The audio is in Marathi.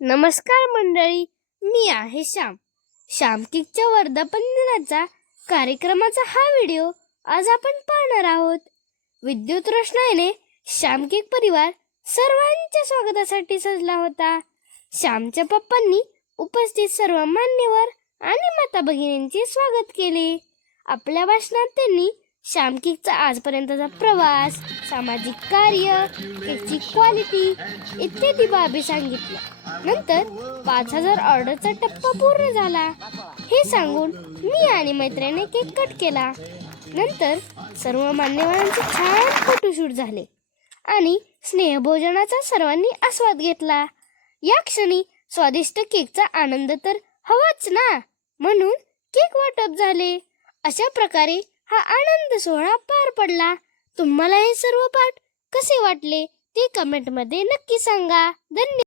नमस्कार मंडळी मी आहे श्याम. श्याम किकच्या वर्धापन दिनाचा कार्यक्रमाचा हा व्हिडिओ आज आपण पाहणार आहोत. विद्युत रोषणाईने श्याम किक परिवार सर्वांच्या स्वागतासाठी सजला होता. श्यामच्या पप्पांनी उपस्थित सर्व मान्यवर आणि माता भगिनींचे स्वागत केले. आपल्या भाषणात त्यांनी श्यामकिकचा आजपर्यंतचा प्रवास सामाजिक कार्य केकची क्वालिटी इत्यादी बाबी सांगितल्या. नंतर पाच हजार ऑर्डरचा टप्पा पूर्ण झाला. हे सांगून मी आणि मैत्रिणी केक कट केला. नंतर सर्व मान्यवरांचे छान फोटोशूट झाले आणि स्नेहभोजनाचा सर्वांनी आस्वाद घेतला. या क्षणी स्वादिष्ट केकचा आनंद तर हवाच ना? म्हणून केक वाटप झाले. अशा प्रकारे हा आनंद सोहळा पार पडला. तुम्हाला हे सर्व पाठ कसे वाटले ते कमेंटमध्ये नक्की सांगा. धन्यवाद.